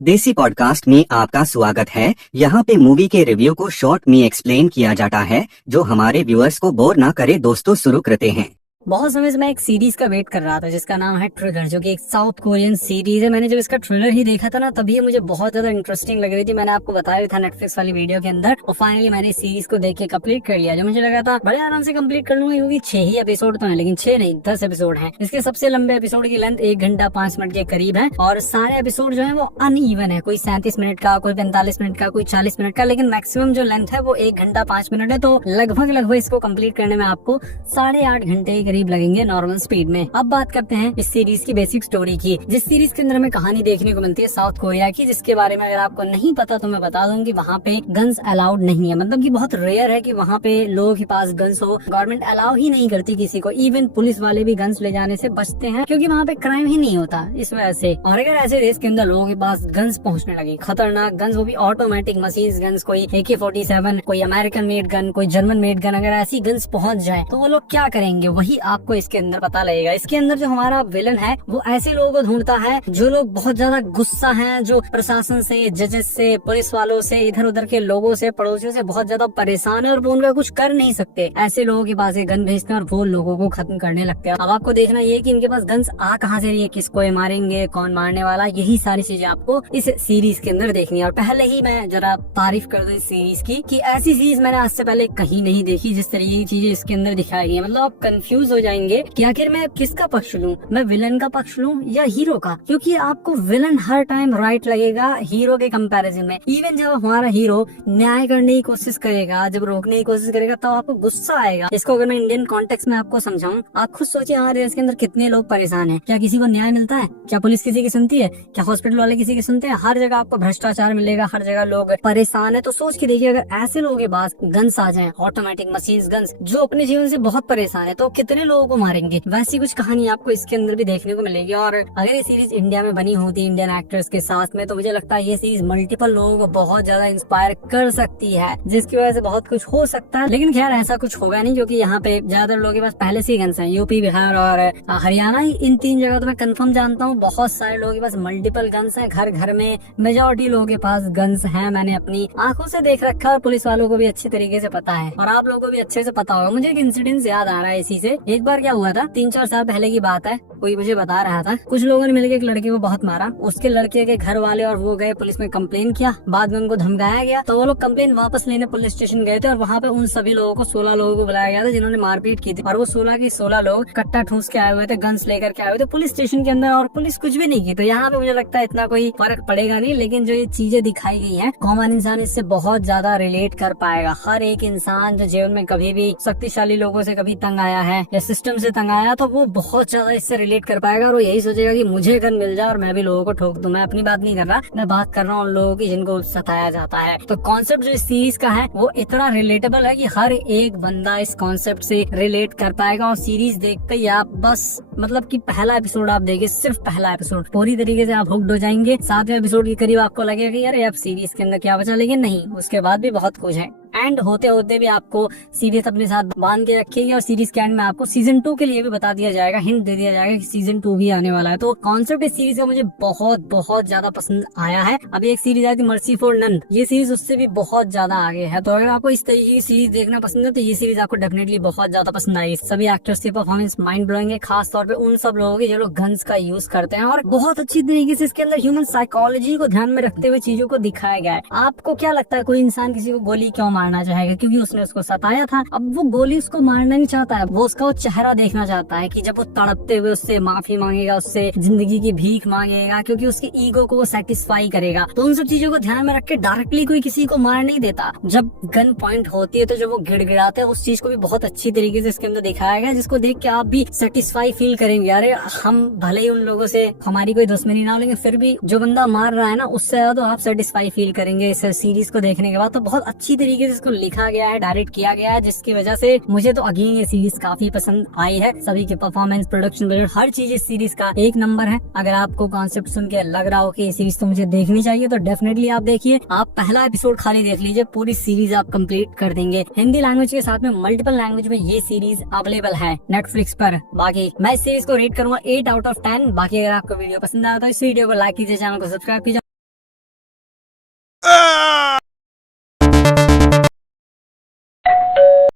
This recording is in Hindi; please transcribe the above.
देसी पॉडकास्ट में आपका स्वागत है। यहाँ पे मूवी के रिव्यू को शॉर्ट में एक्सप्लेन किया जाता है जो हमारे व्यूअर्स को बोर ना करे। दोस्तों शुरू करते हैं। बहुत समय से मैं एक सीरीज का वेट कर रहा था जिसका नाम है ट्रिगर, जो कि एक साउथ कोरियन सीरीज है। मैंने जब इसका ट्रेलर ही देखा था ना, तभी ये मुझे बहुत ज्यादा इंटरेस्टिंग लग रही थी। मैंने आपको बताया था नेटफ्लिक्स वाली वीडियो के अंदर, और फाइनली मैंने इस सीरीज को देख के कंप्लीट कर लिया। जो मुझे लगा था बड़े आराम से कंप्लीट कर लूंगा, क्योंकि 6 ही एपिसोड तो है, लेकिन 6 नहीं 10 एपिसोड है। इसके सबसे लंबे एपिसोड की लेंथ 1 घंटा 5 मिनट के करीब है, और सारे एपिसोड जो है वो अनइवन है। कोई 37 मिनट का, कोई 45 मिनट का, कोई 40 मिनट का, लेकिन मैक्सिमम जो लेंथ है वो 1 घंटा 5 मिनट है। तो लगभग इसको कंप्लीट करने में आपको 8.5 घंटे के करीब लगेंगे नॉर्मल स्पीड में। अब बात करते हैं इस सीरीज की बेसिक स्टोरी की। जिस सीरीज के अंदर हमें कहानी देखने को मिलती है साउथ कोरिया की, जिसके बारे में अगर आपको नहीं पता तो मैं बता दूं कि वहाँ पे गन्स अलाउड नहीं है। मतलब कि बहुत रेयर है कि वहाँ पे लोगों के पास गन्स हो। गवर्नमेंट अलाउ ही नहीं करती किसी को। इवन पुलिस वाले भी गन्स ले जाने से बचते हैं, क्योंकि वहाँ पे क्राइम ही नहीं होता इस वजह से। और अगर ऐसे देश के अंदर लोगों के पास गन्स पहुँचने लगे, खतरनाक गन्स, वो भी ऑटोमेटिक मशीन गन्स, कोई AK-47, कोई अमेरिकन मेड गन, कोई जर्मन मेड गन, अगर ऐसी गन्स पहुँच जाए तो वो लोग क्या करेंगे, वही आपको इसके अंदर पता लगेगा। इसके अंदर जो हमारा विलन है वो ऐसे लोगों को ढूंढता है जो लोग बहुत ज्यादा गुस्सा हैं, जो प्रशासन से, जजेस से, पुलिस वालों से, इधर उधर के लोगों से, पड़ोसियों से बहुत ज्यादा परेशान है और वो उनका कुछ कर नहीं सकते। ऐसे लोगों के पास गन भेजते हैं और वो लोगों को खत्म करने लगते हैं। अब आपको देखना ये कि इनके पास गन्स आ कहाँ से रही है, किसको ये मारेंगे, कौन मारने वाला, यही सारी चीजें आपको इस सीरीज के अंदर देखनी है। और पहले ही मैं जरा तारीफ कर दूं इस सीरीज की कि ऐसी सीरीज मैंने आज से पहले कहीं नहीं देखी जिस तरीके की चीजें इसके अंदर दिखाई गई है। मतलब आप कंफ्यूज हो जाएंगे कि आखिर मैं किसका पक्ष लूं, मैं विलन का पक्ष लूं या हीरो का, क्योंकि आपको विलन हर टाइम राइट लगेगा हीरो के कंपैरिजन में। इवन जब हमारा हीरो न्याय करने की कोशिश करेगा, जब रोकने की कोशिश करेगा, तो आपको गुस्सा आएगा। इसको अगर मैं इंडियन कॉन्टेक्स्ट में आपको समझाऊं, आप खुद सोचिए हमारे देश के अंदर कितने लोग परेशान हैं। क्या किसी को न्याय मिलता है? क्या पुलिस किसी की सुनती है? क्या हॉस्पिटल वाले किसी की सुनते हैं? हर जगह आपको भ्रष्टाचार मिलेगा, हर जगह लोग परेशान है। तो सोच के देखिए, अगर ऐसे लोगों के पास गन्स आ जाए, ऑटोमेटिक मशीन गन्स, जो अपने जीवन से बहुत परेशान है, तो कितने लोगों को मारेंगे। वैसी कुछ कहानी आपको इसके अंदर भी देखने को मिलेगी। और अगर ये सीरीज इंडिया में बनी होती इंडियन एक्टर्स के साथ में, तो मुझे लगता है ये सीरीज मल्टीपल लोगों को बहुत ज्यादा इंस्पायर कर सकती है, जिसकी वजह से बहुत कुछ हो सकता है। लेकिन खैर ऐसा कुछ होगा नहीं, क्योंकि यहाँ पे ज्यादातर लोगों के पास पहले से ही गन्स हैं। यूपी, बिहार और हरियाणा, इन 3 जगह तो मैं कंफर्म जानता हूँ, बहुत सारे लोगों के पास मल्टीपल गन्स हैं। घर घर में मेजोरिटी लोगों के पास गन्स हैं। मैंने अपनी आंखों से देख रखा है, और पुलिस वालों को भी अच्छी तरीके से पता है, और आप लोगों को भी अच्छे से पता होगा। मुझे एक इंसिडेंट याद आ रहा है इसी से। एक बार क्या हुआ था, 3-4 साल पहले की बात है, कोई मुझे बता रहा था, कुछ लोगों ने मिलकर एक लड़के को बहुत मारा। उसके लड़के के घर वाले और वो गए पुलिस में कंप्लेन किया। बाद में उनको धमकाया गया, तो वो लोग कंप्लेन वापस लेने पुलिस स्टेशन गए थे, और वहाँ पे उन सभी लोगों को 16 लोगों को बुलाया गया था जिन्होंने मारपीट की थी। और वो 16 के 16 लोग कट्टा ठूस के आए हुए थे, गन्स लेकर के आए हुए थे पुलिस स्टेशन के अंदर, और पुलिस कुछ भी नहीं की। तो यहाँ पे मुझे लगता है इतना कोई फर्क पड़ेगा नहीं, लेकिन जो ये चीजें दिखाई गई है, कॉमन इंसान इससे बहुत ज्यादा रिलेट कर पाएगा। हर एक इंसान जो जीवन में कभी भी शक्तिशाली लोगों से कभी तंग आया है या सिस्टम से तंग आया, तो वो बहुत ज्यादा इससे रिलेट कर पाएगा, और वो यही सोचेगा कि मुझे गन मिल जाए और मैं भी लोगों को ठोक दूं। मैं अपनी बात नहीं कर रहा, मैं बात कर रहा हूँ उन लोगों की जिनको सताया जाता है। तो कॉन्सेप्ट जो इस सीरीज का है वो इतना रिलेटेबल है कि हर एक बंदा इस कॉन्सेप्ट से रिलेट कर पाएगा। और सीरीज देखते ही आप बस मतलब कि पहला एपिसोड आप देखिए, सिर्फ पहला एपिसोड, पूरी तरीके से आप हुक्ड हो जाएंगे। 7वें एपिसोड के करीब आपको लगेगा कि यार अब सीरीज के अंदर क्या बचा, लेकिन नहीं, उसके बाद भी बहुत कुछ है। एंड होते होते भी आपको सीरीज अपने साथ बांध के रखेगी, और सीरीज के एंड में आपको सीजन 2 के लिए भी बता दिया जाएगा, हिंट दे दिया जाएगा कि सीजन 2 भी आने वाला है। तो कॉन्सेप्ट इस सीरीज का मुझे बहुत बहुत ज्यादा पसंद आया है। अभी एक सीरीज आई थी मर्सीफुल नन, ये सीरीज उससे भी बहुत ज्यादा आगे है। तो अगर आपको इस तरीके की सीरीज देखना पसंद है तो ये सीरीज आपको डेफिनेटली बहुत ज्यादा पसंद आएगी। सभी एक्टर्स की परफॉर्मेंस माइंड ब्लोइंग है, खास तौर पे उन सब लोगों की जो लोग गन्स का यूज करते हैं, और बहुत अच्छी तरीके से इसके अंदर ह्यूमन साइकोलॉजी को ध्यान में रखते हुए चीजों को दिखाया गया है। आपको क्या लगता है, कोई इंसान किसी को गोली क्यों मारना चाहेगा? क्योंकि उसने उसको सताया था। अब वो गोली उसको मारना नहीं चाहता है, वो उसका वो चेहरा देखना चाहता है कि जब वो तड़पते हुए उससे माफी मांगेगा, उससे जिंदगी की भीख मांगेगा, क्योंकि उसके ईगो को वो सेटिस्फाई करेगा। तो उन सब चीजों को ध्यान में रख के डायरेक्टली कोई किसी को मार नहीं देता। जब गन पॉइंट होती है तो जब वो गिड़गिड़ाते हैं, उस चीज को भी बहुत अच्छी तरीके से इसके अंदर दिखाया गया, जिसको देख के आप भी सेटिस्फाई फील करेंगे। अरे हम भले ही उन लोगों से हमारी कोई दुश्मनी ना हो, लेकिन फिर भी जो बंदा मार रहा है ना, उससे ज्यादा तो आप सेटिस्फाई फील करेंगे इस सीरीज को देखने के बाद। तो बहुत अच्छी तरीके से इसको लिखा गया है, डायरेक्ट किया गया है, जिसकी वजह से मुझे तो अगेन ये सीरीज काफी पसंद आई है। सभी के परफॉर्मेंस, प्रोडक्शन, बजट, हर चीज इस सीरीज का एक नंबर है। अगर आपको कॉन्सेप्ट सुन के लग रहा हो कि ये सीरीज तो मुझे देखनी चाहिए, तो डेफिनेटली आप देखिए। आप पहला एपिसोड खाली देख लीजिए, पूरी सीरीज आप कंप्लीट कर देंगे। हिंदी लैंग्वेज के साथ में मल्टीपल लैंग्वेज में ये सीरीज अवेलेबल है नेटफ्लिक्स पर। बाकी मैं इस सीरीज को रेट करूंगा 8 आउट ऑफ 10। बाकी अगर आपको वीडियो पसंद आया तो इस वीडियो को लाइक कीजिए, चैनल को सब्सक्राइब कीजिए।